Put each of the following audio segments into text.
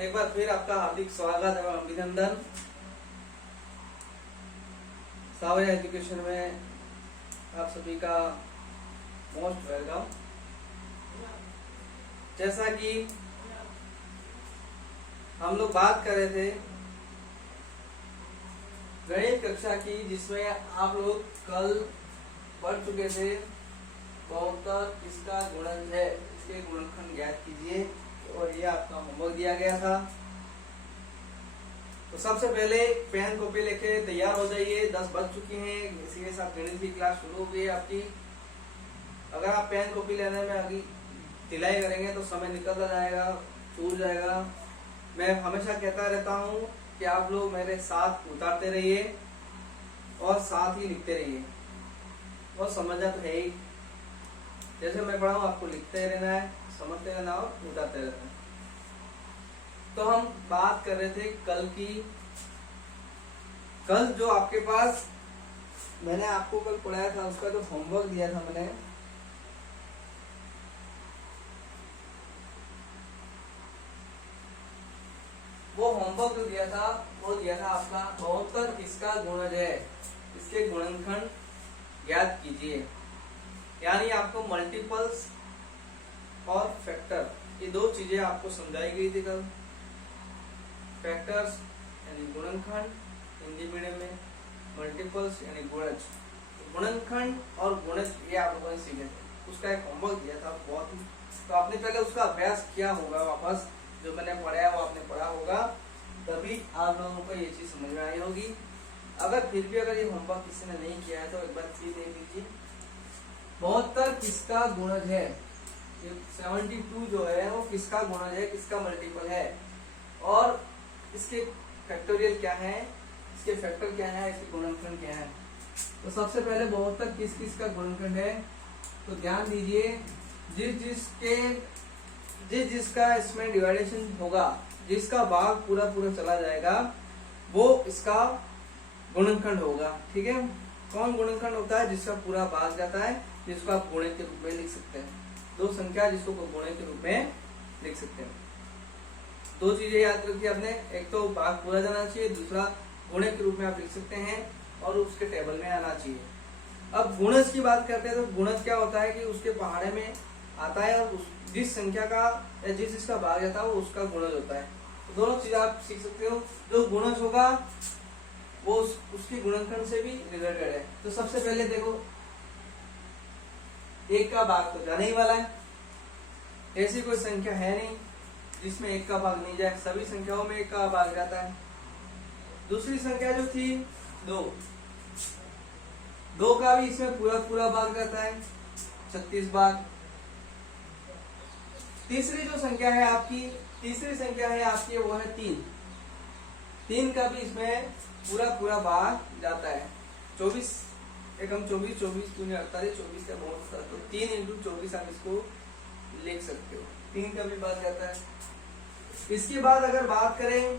एक बार फिर आपका हार्दिक स्वागत एवं अभिनंदन सावरिया एजुकेशन में। आप सभी का मोस्ट वेलकम। जैसा कि हम लोग बात कर रहे थे गणित कक्षा की, जिसमें आप लोग कल पढ़ चुके थे बहुतर किसका गुणज है, इसके गुणनखंड ज्ञात कीजिए, और ये आपका होमवर्क दिया गया था। तो सबसे पहले पेन कॉपी लेके तैयार हो जाइए, 10 बज चुकी हैं, इसी के साथ गणित की क्लास शुरू हो गई है आपकी। अगर आप पेन कॉपी लेने में अभी ढिलाई करेंगे तो समय निकलता जाएगा, छूट जाएगा। मैं हमेशा कहता रहता हूँ कि आप लोग मेरे साथ उतारते रहिए और साथ ही लिखते रहिए, और समझना तो है ही। जैसे मैं पढ़ाऊँ आपको लिखते रहना है, समझते रहना और उतारते रहना है। तो हम बात कर रहे थे कल की। कल जो आपके पास मैंने आपको कल पढ़ाया था, उसका जो होमवर्क दिया था मैंने, वो होमवर्क जो दिया था वो दिया था आपका बहुतर किसका गुणज है, इसके गुणनखंड ज्ञात कीजिए। यानी आपको मल्टीपल्स और फैक्टर, ये दो चीजें आपको समझाई गई थी कल। फैक्टर्स यानी गुणनखंड हिंदी मीडियम में, मल्टीपल्स यानी गुणज। गुणनखंड और गुणज ये आप लोगों ने सीखे थे, उसका एक होमवर्क दिया था बहुत ही। तो आपने पहले उसका अभ्यास किया होगा, वापस जो मैंने पढ़ाया वो आपने पढ़ा होगा, तभी आप लोगों को ये चीज समझ में आई होगी। अगर फिर भी अगर ये होमवर्क किसी ने नहीं किया है तो एक बार फिर देख लीजिए। बहुतर किसका गुणज है, ये 72 जो है वो किसका गुणज है, किसका मल्टीपल है, और इसके फैक्टोरियल क्या है, इसके फैक्टर क्या है, इसके गुणनखंड क्या है। तो सबसे पहले बहुतर किस किस का गुणनखंड है, तो ध्यान दीजिए। जिसका इसमें डिवाइडेशन होगा, जिसका भाग पूरा पूरा चला जाएगा, वो इसका गुणनखंड होगा। ठीक है, कौन गुणनखंड होता है, जिसका पूरा भाग जाता है, जिसको आप गुणे के रूप में लिख सकते हैं। दो संख्या जिसको गुणे के रूप में लिख सकते हैं। दो चीजें याद रखिए आपने, एक तो भाग पूरा जाना चाहिए, दूसरा गुणे के रूप में आप लिख सकते हैं और उसके टेबल में आना चाहिए। अब गुणज की बात करते हैं तो गुणज क्या होता है कि उसके पहाड़े में आता है, और जिस संख्या का या जिसका भाग जाता है वो उसका गुणज होता है। तो दोनों चीज आप सीख सकते हो। जो गुणज होगा वो उसके गुणनखंड से भी रिलेटेड है। तो सबसे पहले देखो, एक का भाग तो जाने ही वाला है, ऐसी कोई संख्या है नहीं जिसमें एक का भाग नहीं जाए, सभी संख्याओं में एक का भाग जाता है। दूसरी संख्या जो थी दो का भी इसमें पूरा पूरा भाग जाता है, 36 भाग। तीसरी संख्या है आपकी वो है 3 का भी इसमें पूरा पूरा भाग जाता है। 24 एकम 24, 24 दूनी 48, 24 का बहुत होता है, तो 3 × 24 आप इसको लिख सकते हो। 3 का भी भाग जाता है। इसके बाद अगर बात करें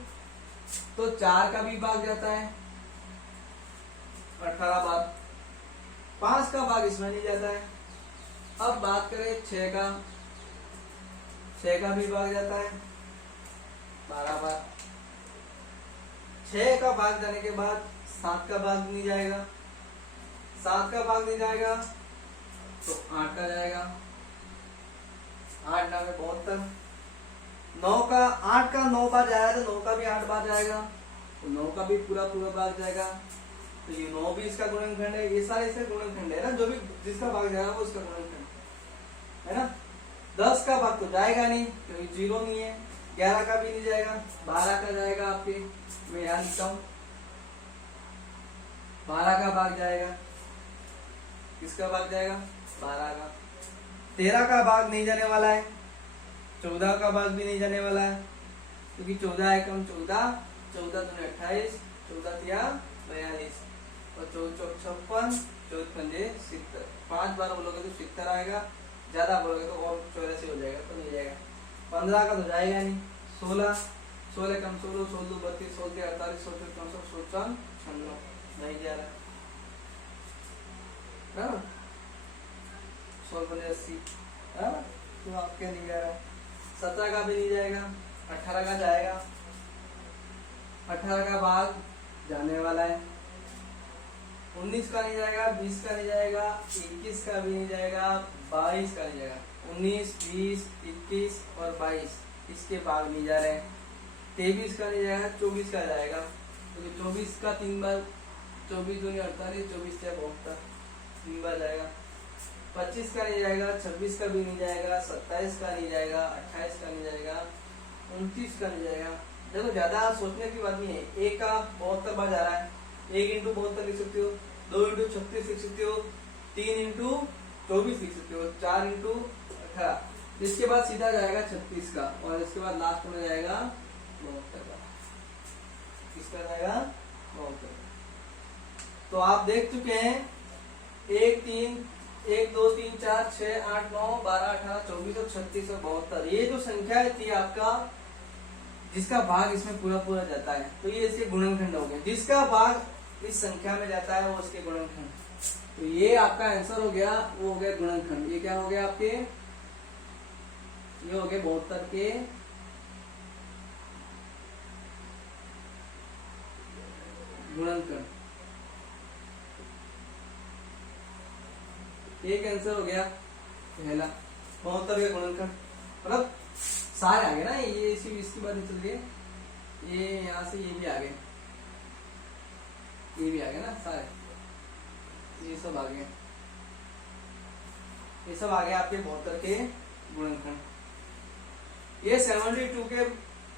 तो 4 का भी भाग जाता है, 18 भाग। 5 का भाग इसमें नहीं जाता है। अब बात करें 6 का भी भाग जाता है, 12 भाग। 6 का भाग जाने के बाद 7 का भाग नहीं जाएगा, 7 का भाग नहीं जाएगा तो 8 का जाएगा, 8 9 में 72। 8 का 9 बार जाएगा तो 9 का भी 8 बार जाएगा, तो 9 का भी पूरा पूरा भाग जाएगा। तो ये 9 भी इसका गुणनखंड है, ये सारे इसका गुणनखंड है ना, जो भी जिसका भाग जाएगा वो इसका गुणनखंड है ना। 10 का भाग तो जाएगा नहीं क्योंकि 0 नहीं है। 11 का भी नहीं जाएगा, 12 का जाएगा आपके, मैं यहाँ लिखता हूँ 12 का भाग जाएगा। किसका भाग जाएगा, 12 का। 13 का भाग नहीं जाने वाला है, 14 का भाग भी नहीं जाने वाला है, क्योंकि 14 एकम 14, 14 दूनी 28, 14 तिया 42, और 14 56, 14 पंजे 70। 5 बार बोलोगे तो 70 आएगा, ज्यादा बोलोगे तो और 84 हो जाएगा, तो नहीं जाएगा। 15 का तो जाएगा नहीं। 16 कम 16, 16 32, 16 48, 16 64, 16 96 नहीं जा रहा है, 16 पंजे 80, तो आपके नहीं जा रहा। 17 का भी नहीं जाएगा, 18 का जाएगा, 18 का भाग जाने वाला है, 19 का नहीं जाएगा, 20 का नहीं जाएगा, 21 का भी नहीं जाएगा, 22 का नहीं जाएगा। 19, 20, 21 और 22 इसके भाग नहीं जा रहे हैं। 23 का नहीं जाएगा, 24 का जाएगा, तो 24 का 3 बार, 24 दूनी 48, 24 से 72 3 बार जाएगा। 25 का नहीं जाएगा, 26 का भी नहीं जाएगा, 27 का नहीं जाएगा, 28 का नहीं जाएगा, 29 का नहीं जाएगा। देखो ज्यादा सोचने की बात नहीं है, एक का 72 बार जा रहा है, 1 इंटू 72 लिख सकते हो, 2 इंटू 36 लिख सकते हो, 3 इंटू 24 लिख सकते हो, 4 इंटू 18। इसके बाद सीधा जाएगा 36 का, और इसके बाद लास्ट में जाएगा 72 का। किसका जाएगा? 72। तो आप देख चुके हैं 1 2 3 4 6 8 9 12 18 24 और 36 और 72, ये जो संख्या थी आपका, जिसका भाग इसमें पूरा पूरा जाता है, तो ये इसके गुणनखंड हो गए। जिसका भाग इस संख्या में जाता है वो इसके गुणनखंड। तो ये आपका आंसर हो गया, वो हो गया गुणनखंड। ये क्या हो गया आपके? ये हो गए 72 के गुणनखंड। एक आंसर हो गया पहला, 72 के गुणनखंड, मतलब सारे आ गए ना, ये इसी इसकी बात चल रही है, ये यहाँ से ये भी आ गए, ये भी आ गए ना सारे, ये सब आ गए, ये सब आ गए आपके 72 के गुणनखंड। ये 72 के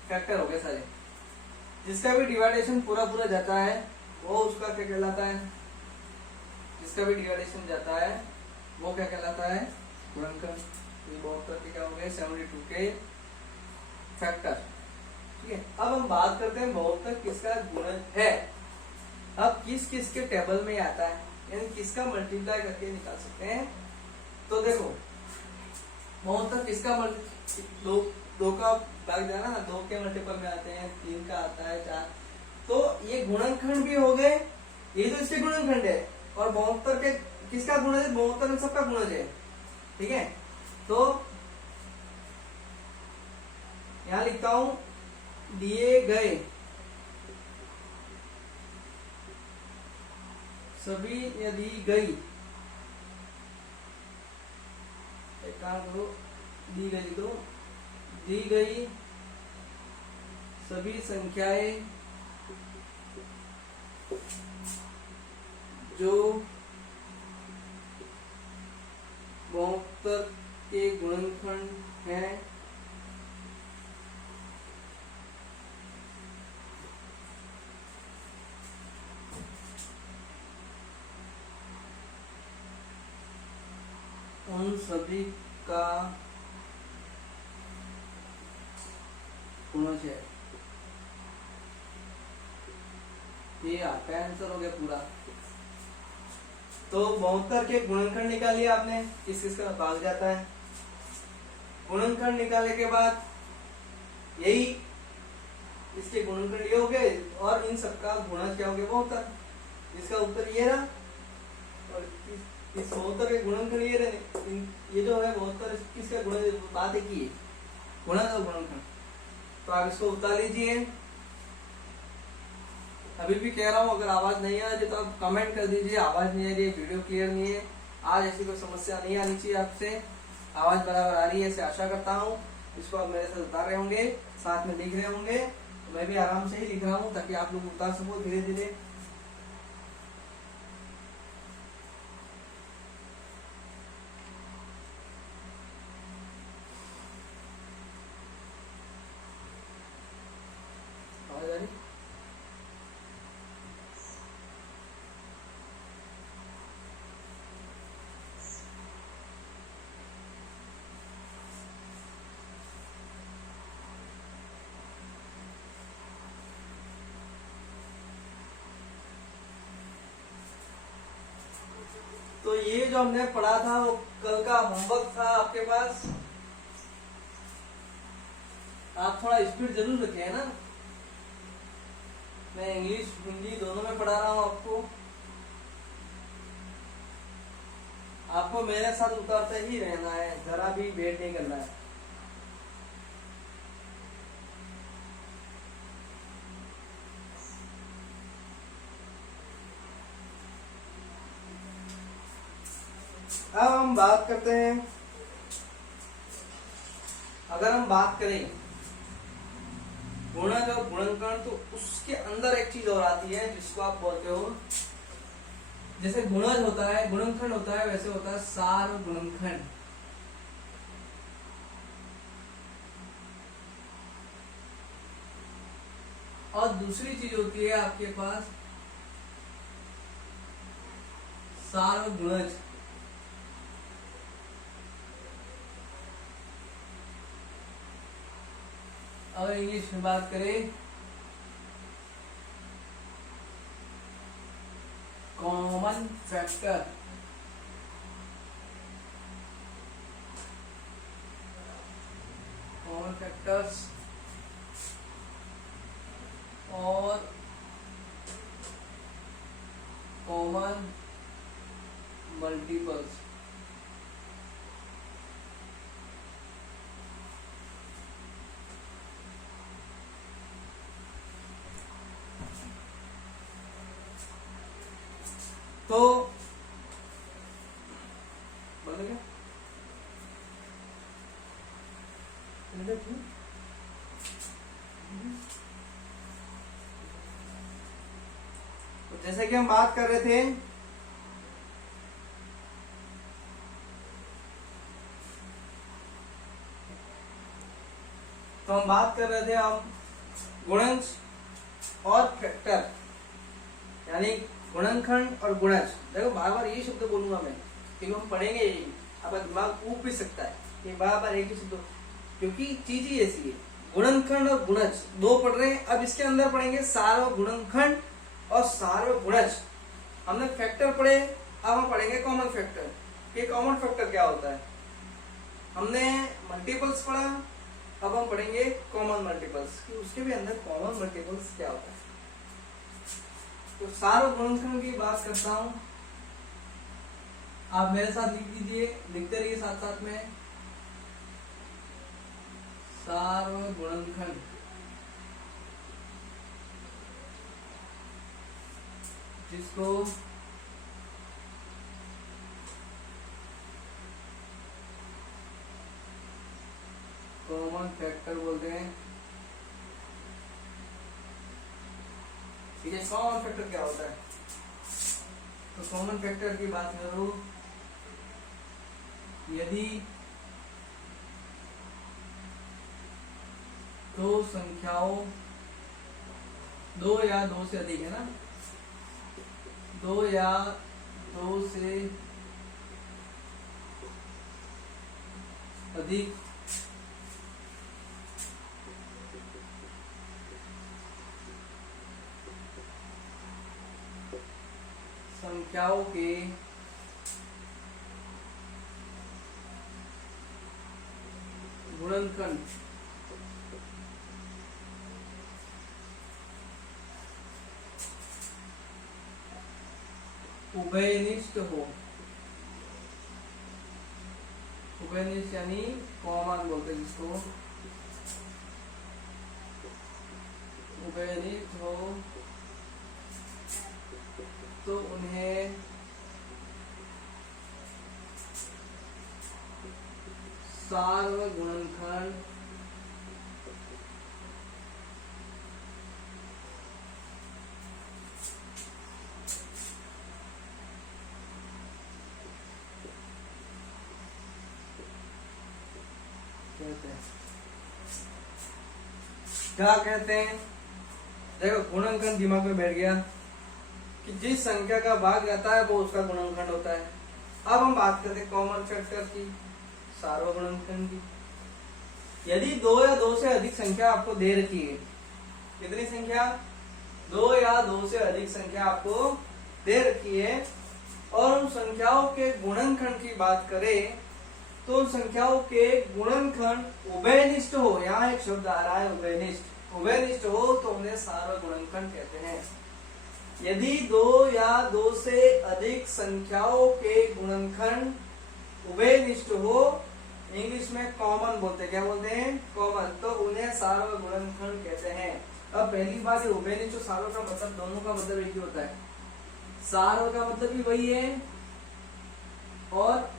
फैक्टर हो गए सारे। जिसका भी डिवाइडेशन पूरा पूरा जाता है वो उसका क्या कहलाता है? जिसका भी डिवाइडेशन जाता है वो क्या कहलाता है? गुणनखंड। ये 72 के क्या हो गए? 72 के फैक्टर। ठीक है, अब हम बात करते हैं 72 किसका गुणन है। अब किस किस के टेबल में आता है, यानी किसका मल्टीप्लाई करके निकाल सकते हैं। तो देखो 72 किसका दो का भाग जाना ना, 2 के मल्टीपल में आते हैं, 3 का आता है, 4। तो ये गुणनखंड भी हो गए, ये तो इसके गुणनखंड है, और 72 के किसका गुणज है? 72 सबका गुणज है। ठीक है, तो यहां लिखता हूं दिए गए सभी, या दी गई, एक काम करो, दी गई, तो दी गई सभी संख्याएं जो 72 के गुणनखंड हैं, उन सभी का गुणज है। ये आपका आंसर हो गया पूरा। तो 72 के गुणनखंड निकाल लिया आपने, किस किस का भाग जाता है। गुणनखंड निकालने के बाद यही इसके गुणनखंड ये हो गए, और इन सबका गुणज क्या हो गया? 72। इसका उत्तर ये रहा, और इस 72 के गुणनखंड ये रहे। ये जो है 72 किसका गुणज, बात एक ही है, गुणज और गुणनखंड। तो आप इसको उतार लीजिए। अभी भी कह रहा हूँ, अगर आवाज नहीं आ रही तो आप कमेंट कर दीजिए, आवाज नहीं आ रही है, वीडियो क्लियर नहीं है। आज ऐसी कोई समस्या नहीं आनी चाहिए आपसे, आवाज बराबर आ रही है ऐसे आशा करता हूँ। इसको आप मेरे साथ उतार रहे होंगे, साथ में लिख रहे होंगे, तो मैं भी आराम से ही लिख रहा हूँ ताकि आप लोग उतार सको धीरे धीरे। आवाज आ रही? तो ये जो हमने पढ़ा था वो कल का होमवर्क था आपके पास। आप थोड़ा स्पीड जरूर रखे, है ना। मैं इंग्लिश हिंदी दोनों में पढ़ा रहा हूँ आपको। आपको मेरे साथ उतारते ही रहना है, जरा भी वेट नहीं करना है। अब हम बात करते हैं, अगर हम बात करें गुणज और गुणनखंड, तो उसके अंदर एक चीज और आती है जिसको आप बोलते हो, जैसे गुणज होता है, गुणनखंड होता है, वैसे होता है सार्वगुणनखंड। और दूसरी चीज होती है आपके पास सार्वगुणज। अगर इंग्लिश में बात करें, कॉमन फैक्टर। कॉमन फैक्टर्स और कॉमन मल्टीपल्स। तो बोले क्या? तो जैसे कि हम बात कर रहे थे, तो हम बात कर रहे थे हम गुणज और फैक्टर, यानी गुणनखंड और गुणज। देखो बार बार ये शब्द बोलूंगा मैं, क्योंकि हम पढ़ेंगे यही, आपका दिमाग ऊब भी सकता है ये बार बार एक ही शब्द, क्योंकि चीज ही ऐसी है। गुणनखंड और गुणज दो पढ़ रहे हैं, अब इसके अंदर पढ़ेंगे सार्वगुणनखंड और सार्वगुणज। हमने फैक्टर पढ़े, अब हम पढ़ेंगे कॉमन फैक्टर। ये कॉमन फैक्टर क्या होता है? हमने मल्टीपल्स पढ़ा, अब हम पढ़ेंगे कॉमन मल्टीपल्स कि उसके भी अंदर कॉमन मल्टीपल्स क्या होता है। तो सार्वगुणनखंड की बात करता हूं, आप मेरे साथ लिख दीजिए, लिखते रहिए साथ साथ में। सार्वगुणनखंड जिसको कॉमन फैक्टर बोलते हैं। ठीक है, कॉमन फैक्टर क्या होता है? तो कॉमन फैक्टर की बात करो, यदि दो संख्याओं, दो या दो से अधिक है ना, दो या दो से अधिक संख्याओं के गुणनखंड उभयनिष्ठ हो। उभयनिष्ठ यानी कॉमन बोलते हैं जिसको, उभयनिष्ठ हो तो उन्हें सार्वगुणनखंड कहते हैं। क्या कहते हैं? देखो गुणनखंड दिमाग में बैठ गया कि जिस संख्या का भाग जाता है वो उसका गुणनखंड होता है। अब हम बात करते हैं कॉमन फैक्टर की, सार्वगुणनखंड की। यदि दो या दो से अधिक संख्या आपको दे रखी है, कितनी संख्या? दो या दो से अधिक संख्या आपको दे रखी है, और उन संख्याओं के गुणनखंड की बात करें तो उन संख्याओं के गुणनखंड उभयनिष्ठ हो। यहाँ एक शब्द आ रहा है उभयनिष्ठ। उभयनिष्ठ हो तो उन्हें सार्वगुणनखंड कहते हैं। यदि दो या दो से अधिक संख्याओं के गुणनखंड उभयनिष्ठ हो, इंग्लिश में कॉमन बोलते हैं। क्या बोलते हैं? कॉमन। तो उन्हें सार्वगुणनखंड कहते हैं। अब पहली बात, उभयनिष्ठ और सार्व का मतलब, दोनों का मतलब एक ही होता है। सार्व का मतलब भी वही है और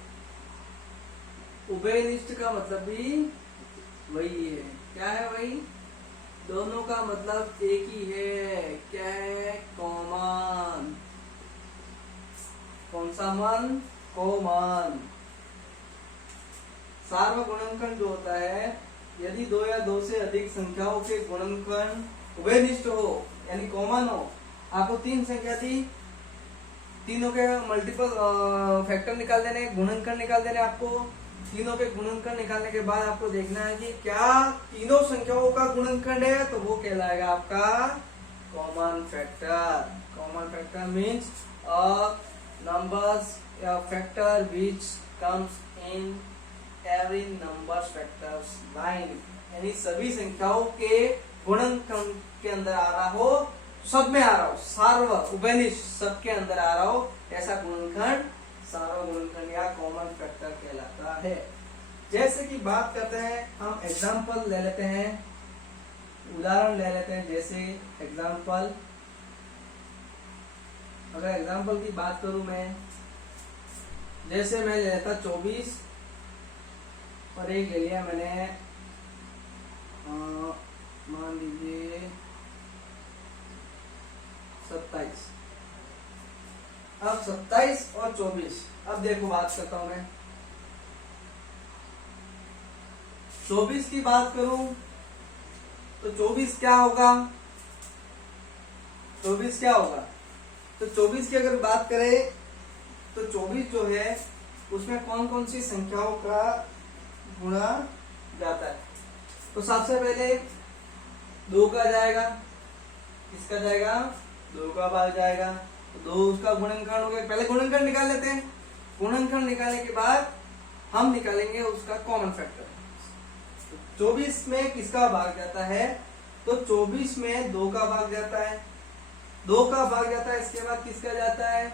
उभयनिष्ठ का मतलब भी वही है। क्या है वही? दोनों का मतलब एक ही है। क्या है? कॉमन। कौन सा मान? कॉमन। सार्वगुणनखंड जो होता है, यदि दो या दो से अधिक संख्याओं के गुणनखंड उभयनिष्ठ हो यानी कॉमन हो। आपको तीन संख्या दी, तीनों के मल्टीपल फैक्टर निकाल देने, गुणनखंड निकाल देने आपको। तीनों के गुणनखंड निकालने के बाद आपको देखना है कि क्या तीनों संख्याओं का गुणनखंड है, तो वो कहलाएगा आपका common factor. Common factor means numbers factor which comes in every numbers factors line, यानी सभी संख्याओं के गुणनखंड के अंदर आ रहा हो, सब में आ रहा हो, सार्व उभयनिष्ठ सबके अंदर आ रहा हो, ऐसा गुणनखंड सार्वगुणनखंड या कॉमन फैक्टर कहलाता है। जैसे कि बात करते हैं, हम एग्जांपल ले लेते हैं, उदाहरण ले लेते हैं। जैसे एग्जांपल, अगर एग्जांपल की बात करूं मैं, जैसे मैं ले लेता 24 और एक ले लिया मैंने मान लीजिए 27। अब 27 और 24, अब देखो बात करता हूं मैं। 24 की बात करूं तो 24 क्या होगा? 24 क्या होगा? तो 24 की अगर बात करें तो 24 जो है उसमें कौन कौन सी संख्याओं का गुणा जाता है? तो सबसे पहले 2 का जाएगा, किसका जाएगा? 2 का भाग जाएगा, तो 2 उसका गुणनखंड हो गया। पहले गुणनखंड निकाल लेते हैं। गुणनखंड निकालने के बाद हम निकालेंगे उसका कॉमन फैक्टर। तो 24 में किसका भाग जाता है? तो 24 में 2 का भाग जाता है, 2 का भाग जाता है। इसके बाद किसका जाता है?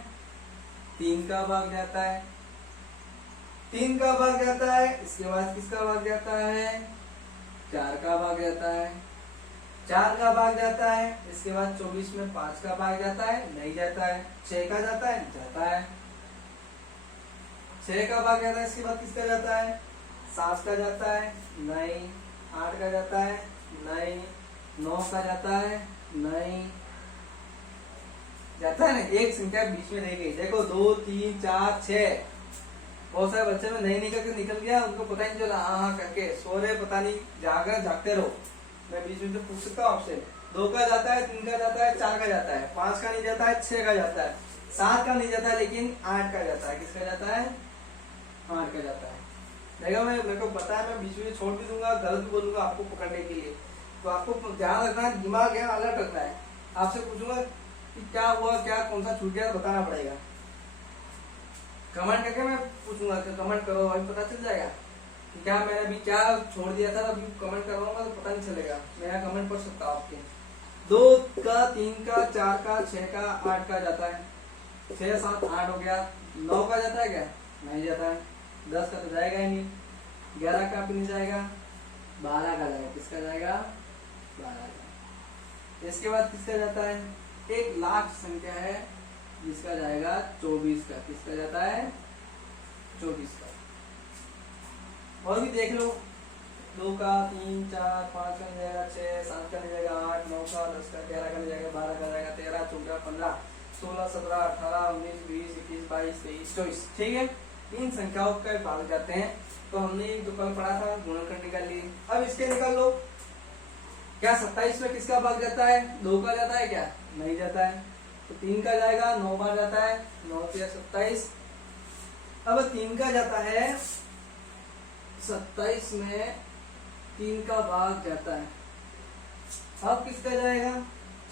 3 का भाग जाता है, 3 का भाग जाता है। इसके बाद किसका भाग जाता है? 4 का भाग जाता है, 4 का भाग जाता है। इसके बाद 24 में 5 का भाग जाता है? नहीं जाता है। 6 का जाता है? जाता है, 6 का भाग जाता है। इसके बाद किसका जाता है? 7 का जाता है? नहीं। 8 का जाता है? नहीं। 9 का जाता है? नहीं जाता है ना। एक संख्या बीच में रह गई, देखो 2 3 4 6। बहुत सारे बच्चे में नहीं निकल के निकल गया, उनको पता ही नहीं चला, हाँ करके सो रहे, पता नहीं जागते रहो। मैं बीच में तो पूछ सकता हूँ आपसे। 2 का जाता है, 3 का जाता है, 4 का जाता है, 5 का नहीं जाता है, 6 का जाता है, 7 का नहीं जाता है, लेकिन 8 का जाता है। किसका जाता है? 8 का जाता है। देखो मेरे को पता है, मैं बीच में छोड़ भी दूंगा, गलत भी बोलूंगा आपको पकड़ने के लिए। तो आपको ध्यान रखना है, दिमाग है अलर्ट रखना है। आपसे पूछूंगा कि क्या हुआ, क्या कौन सा छूट गया, बताना पड़ेगा। कमेंट करके मैं पूछूंगा कि कमेंट करो, अभी पता चल जाएगा कि क्या मैंने अभी क्या छोड़ दिया था। अभी कमेंट करवाऊंगा तो पता नहीं चलेगा, मेरा कमेंट पढ़ सकता हूँ आपके। 2 का, 3 का, 4 का, 6 का, 8 का जाता है। 6 7 8 हो गया। 9 का जाता है क्या? नहीं जाता है। 10 का तो जाएगा ही नहीं। 11 का भी नहीं जाएगा। 12 का जाएगा। किसका जाएगा? 12 का। इसके बाद किसका जाता है? एक लास्ट संख्या है जिसका जाएगा 24 का। किसका जाता है? 24 का। और भी देख लो, 2 का, 3 4 5 का नहीं जाएगा, 6 7 का नहीं जाएगा, 8 9 का, 10 का, 11 का नहीं जाएगा, 12 का जाएगा, 13 14 15 16 17 18 19 20 21 22 23 24। ठीक है, इन संख्याओं का भाग जाते हैं। तो हमने जो कल पढ़ा था गुणनखंड निकाल लिए। अब इसके निकाल लो। क्या 27 में किसका भाग जाता है? 2 का जाता है क्या? नहीं जाता है। तो 3 का जाएगा, 9 बार जाता है, 9 से 27। अब 3 का जाता है, 27 में 3 का भाग जाता है। अब किसका जाएगा?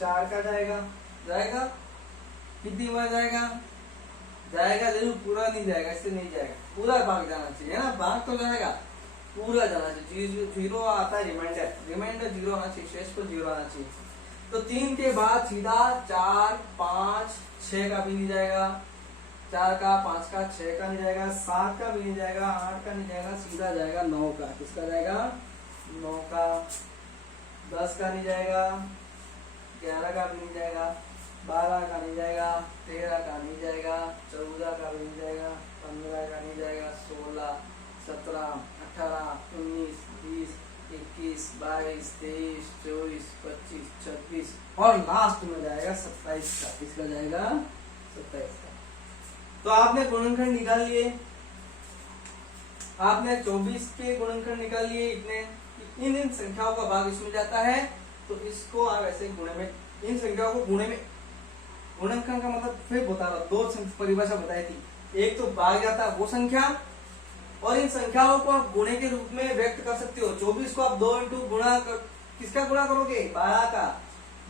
4 का जाएगा। जाएगा कितनी बार जाएगा? जाएगा जरूर, पूरा नहीं जाएगा, इससे नहीं जाएगा, पूरा भाग जाना चाहिए, है ना। भाग तो जाएगा, पूरा जाना चाहिए। जीरो आता है रिमाइंडर, रिमाइंडर 0 आना चाहिए, शेष पर 0 आना चाहिए। तो 3 के बाद सीधा 4 5 6 का भी नहीं जाएगा, 4 का 5 का 6 का नहीं जाएगा, 7 का भी नहीं जाएगा, 8 का नहीं जाएगा, सीधा जाएगा 9 का। किसका जाएगा? 9 का। 10 का नहीं जाएगा, 11 का भी नहीं जाएगा, 12 का नहीं जाएगा, 13 का नहीं जाएगा, 14 का भी नहीं जाएगा, 15 का नहीं जाएगा, 16 17, 18, 19, 20, 21, 22, 23, 24, 25, 26 और लास्ट में जाएगा 27 का। इसका जाएगा 27 का। तो आपने गुणनखंड निकाल लिए, आपने 24 के गुणनखंड निकाल लिए। इतने इन संख्याओं का भाग इसमें जाता है, तो इसको आप ऐसे गुणे में, इन संख्याओं को गुणे में, गुणनखंड का मतलब फिर बता रहा, दो परिभाषा बताई थी। एक तो भाग जाता है वो संख्या, और इन संख्याओं को आप गुणे के रूप में व्यक्त कर सकते हो। 24 को आप 2 इंटू गुणा किसका गुणा करोगे? 12 का।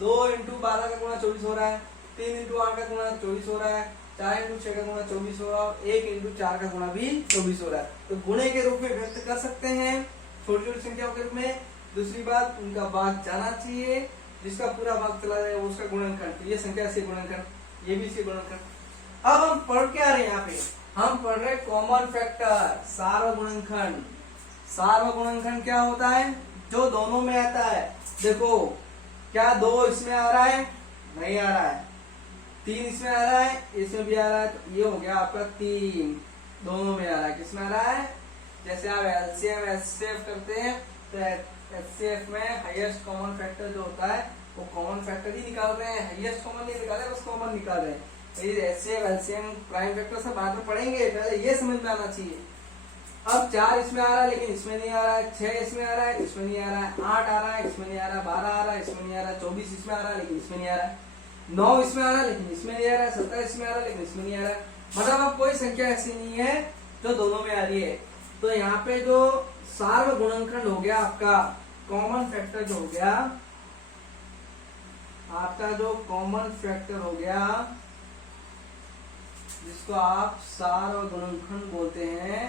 2 इंटू 12 का गुणा 24 हो रहा है, 3 इंटू 8 का गुणा 24 हो रहा है, 4 इंटू 6 का गुणा 24 हो रहा है, और 1 इंटू 4 का गुणा भी 24 हो रहा है। तो गुणे के रूप में व्यक्त कर सकते हैं, छोटी छोटी संख्याओं के रूप में। दूसरी बात, उनका भाग जाना चाहिए, जिसका पूरा भाग चला जाए उसका गुणनखंड। ये संख्या से गुणनखंड, ये भी से गुणनखंड। अब हम पढ़ के आ रहे हैं, यहाँ पे हम पढ़ रहे कॉमन फैक्टर, सार्वगुणनखंड। सार्वगुणनखंड क्या होता है? जो दोनों में आता है। देखो, क्या 2 इसमें आ रहा है? नहीं आ रहा है। 3 इसमें आ रहा है, इसमें भी आ रहा है, तो ये हो गया आपका 3, दोनों में आ रहा है। किसमें आ रहा है? जैसे आप एलसीएम एचसीएफ करते हैं, तो एचसीएफ में हाईएस्ट कॉमन फैक्टर जो होता है वो कॉमन फैक्टर ही निकाल रहे हैं, हाईएस्ट कॉमन नहीं निकाल रहे, बस कॉमन निकाल रहे हैं। एचसीएफ एलसीएम प्राइम फैक्टर से बाद में पढ़ेंगे, पहले ये समझ में आना चाहिए। अब 4 इसमें आ रहा है लेकिन इसमें नहीं आ रहा है, 6 इसमें आ रहा है, इसमें नहीं आ रहा है, 8 आ रहा है, इसमें नहीं आ रहा है, 12 आ रहा है, इसमें नहीं आ रहा है, 24 इसमें आ रहा है लेकिन इसमें नहीं आ रहा है, 9 इसमें आ रहा है लेकिन इसमें नहीं आ रहा है, 17 इसमें आ रहा है लेकिन इसमें नहीं आ रहा है। मतलब अब कोई संख्या ऐसी नहीं है जो दोनों में आ रही है। तो यहाँ पे जो सार्वगुणनखंड हो गया आपका, कॉमन फैक्टर जो हो गया आपका, जो कॉमन फैक्टर हो गया जिसको आप सार्वगुणनखंड बोलते हैं,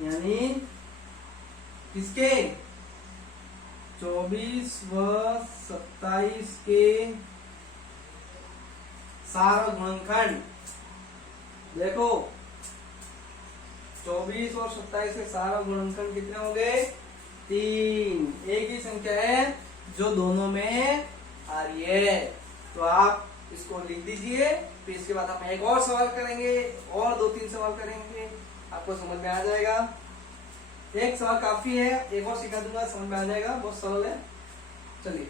यानी किसके? 24 व 27 के सार्वगुणनखंड। देखो, 24 और 27 के सार्वगुणनखंड कितने हो गए? 3। एक ही संख्या है जो दोनों में आ रही है। तो आप इसको लिख दीजिए, फिर इसके बाद हम एक और सवाल करेंगे, और 2-3 सवाल करेंगे, आपको समझ में आ जाएगा। एक सवाल काफी है, एक और सिखा दूंगा, समझ में आ जाएगा, बहुत सरल है। चलिए,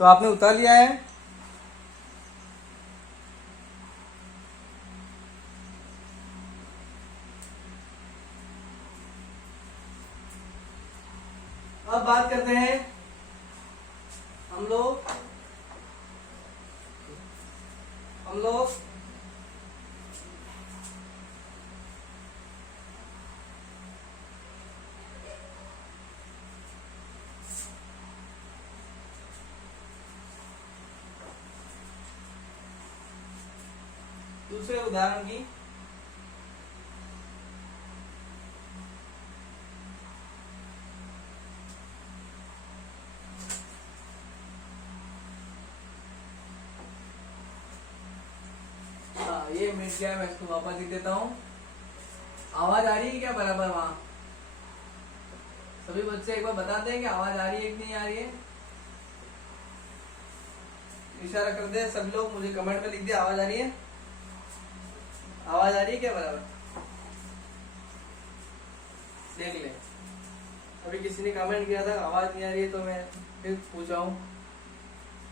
तो आपने उतार लिया है। अब बात करते हैं हम लोग दूसरे उदाहरण की। ये मिट गया, मैं इसको वापस लिख देता हूँ। आवाज आ रही है क्या बराबर? वहां सभी बच्चे एक बार बता दें कि आवाज आ रही है कि नहीं आ रही है। इशारा कर दे सभी लोग, मुझे कमेंट में लिख दे आवाज आ रही है। आवाज आ रही है क्या बराबर? देख ले, अभी किसी ने कमेंट किया था आवाज नहीं आ रही है, तो मैं फिर पूछा हूँ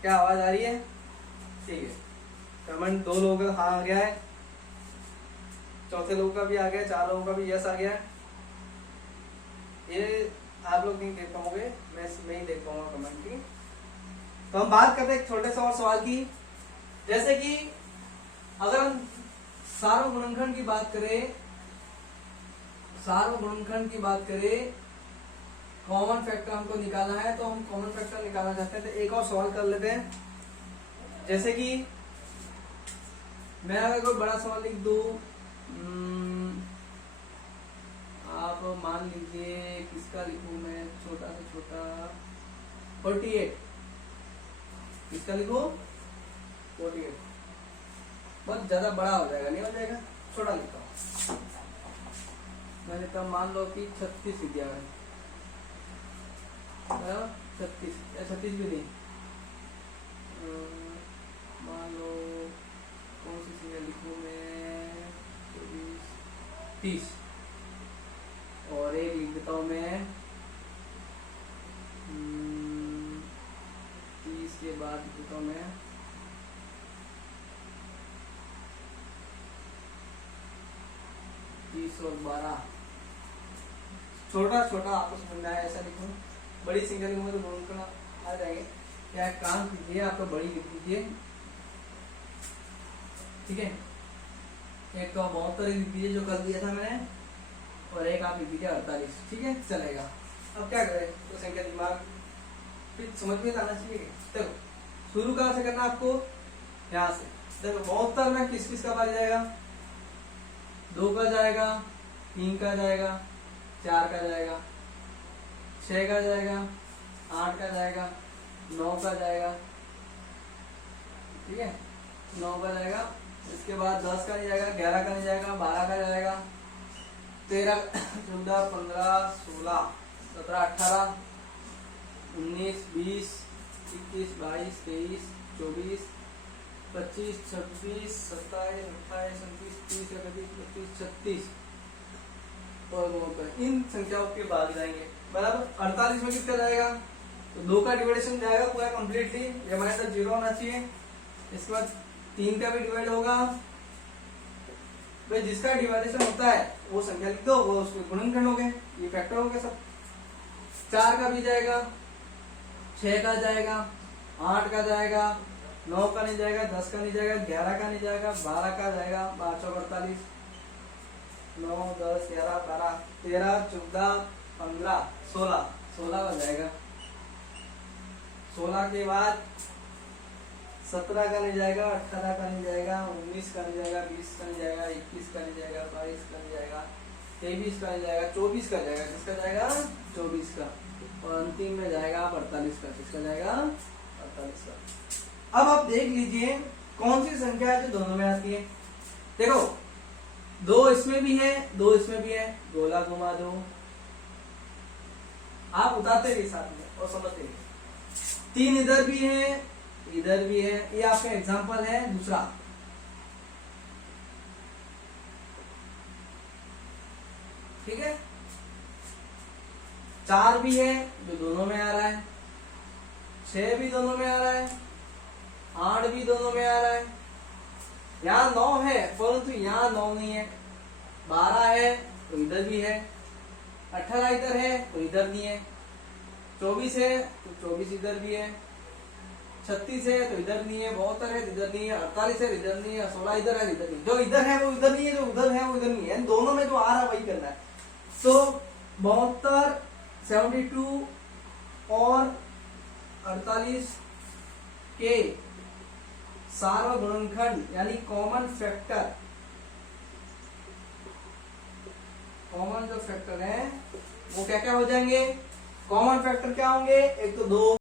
क्या आवाज आ रही है। ठीक है, कमेंट 2 लोगों का हाँ आ गया है, चौथे लोगों का भी आ गया, 4 लोगों का भी यस आ गया है। ये आप लोग नहीं देख पाओगे, मैं ही देख पाऊंगा कमेंट की। तो हम बात करते हैं एक छोटे से और सवाल की, जैसे कि अगर हम सार्वगुणनखंड की बात करें, सार्वगुणनखंड की बात करें, कॉमन फैक्टर हमको निकालना है, तो हम कॉमन फैक्टर निकालना चाहते हैं। तो एक और सवाल कर लेते हैं, जैसे कि मैं अगर कोई बड़ा सवाल लिख दूं, आप मान लीजिए किसका लिखूं मैं, छोटा से छोटा 48, किसका लिखूं 48, बहुत ज्यादा बड़ा हो जाएगा, नहीं हो जाएगा, छोटा लिखता हूँ मैंने। तब मान लो कि 36 लिख दिया है, 36 या 36 भी नहीं, मान लो कौन सी संख्या लिखूं मैं, 24 30, और एक लिख देता हूं मैं 30 के बाद लिख देता हूं मैं 30 और 12, छोटा छोटा आपको समझ में आया ऐसा लिखूं। बड़ी संख्या लिखूंगा तो गुणनखंड आ जाएंगे। क्या काम कीजिए, आपको बड़ी लिख दीजिए, ठीक है। एक तो 72 लिख दीजिए जो कर दिया था मैंने, और एक आप लिख दीजिए 48, ठीक है, चलेगा। अब क्या करें, तो संख्या दिमाग फिर समझ में आना चाहिए। देखो शुरू कहाँ से करना आपको, यहाँ से। देखो 72 में किस किस का बार जाएगा, 2 का जाएगा, 3 का जाएगा, 4 का जाएगा, 6 का जाएगा, 8 का जाएगा, 9 का जाएगा, ठीक है, 9 का जाएगा। इसके बाद 10 का नहीं जाएगा, 11 का नहीं जाएगा, 12 का जाएगा, 13, 14, 15, 16, 17, 18, 19, 20, 21, 22, 23, 24, 25, 26, 27, 28, 29, 30, 31, 32, 36 और इन संख्याओं के बाद जाएंगे। बराबर 48 में किसका जाएगा, तो 2 का डिवाइडेशन जाएगा पूरा कंप्लीटली, ये हमारे साथ 0 होना चाहिए। इसके बाद 3 का भी डिवाइड होगा, भाई जिसका डिवाइडेशन होता है वो संख्या लिख दो, वो उसके गुणनखंड हो गए, ये फैक्टर हो गए सब। 4 का भी जाएगा, 6 का जाएगा, 8 का जाएगा, 9 का नहीं जाएगा, 10 का नहीं जाएगा, 11 का नहीं जाएगा, 12 का जाएगा, 5 और 48, 9, 10, 11, 12, 13, 14, 15, 16 का जाएगा। 16 के बाद 17 का नहीं जाएगा, 18 का नहीं जाएगा, 19 का नहीं जाएगा, 20 का नहीं जाएगा, 21 का नहीं जाएगा, 22 का नहीं जाएगा, 23 का नहीं जाएगा, 24 का जाएगा। किसका जाएगा, 24 का। और अंतिम में जाएगा 48 का। किसका जाएगा, 48 का। अब आप देख लीजिए कौन सी संख्या है जो दोनों में आती है। देखो 2 इसमें भी है, 2 इसमें भी है, गोला घुमा दो, आप उतारते रहिए साथ में और समझते रहिए। 3 इधर भी है, इधर भी है, ये आपका एग्जांपल है दूसरा। ठीक है, 4 भी है जो दोनों में आ रहा है, 6 भी दोनों में आ रहा है, 8 भी दोनों में आ रहा है। यहाँ 9 है परंतु यहाँ 9 नहीं है। 12 है तो इधर भी है, 18 इधर है तो इधर नहीं है, 24 है तो 24 इधर भी है, 36 है तो इधर नहीं है, 72 है तो इधर नहीं है, 48 है तो इधर नहीं है, 16 इधर है तो इधर नहीं। जो इधर है वो इधर नहीं है, जो उधर है वो इधर नहीं है, दोनों में जो आ रहा है वही करना है। तो 72, 72 और 48 के सार्वगुणनखंड यानी कॉमन फैक्टर, कॉमन जो फैक्टर है वो क्या क्या हो जाएंगे। कॉमन फैक्टर क्या होंगे, एक तो 2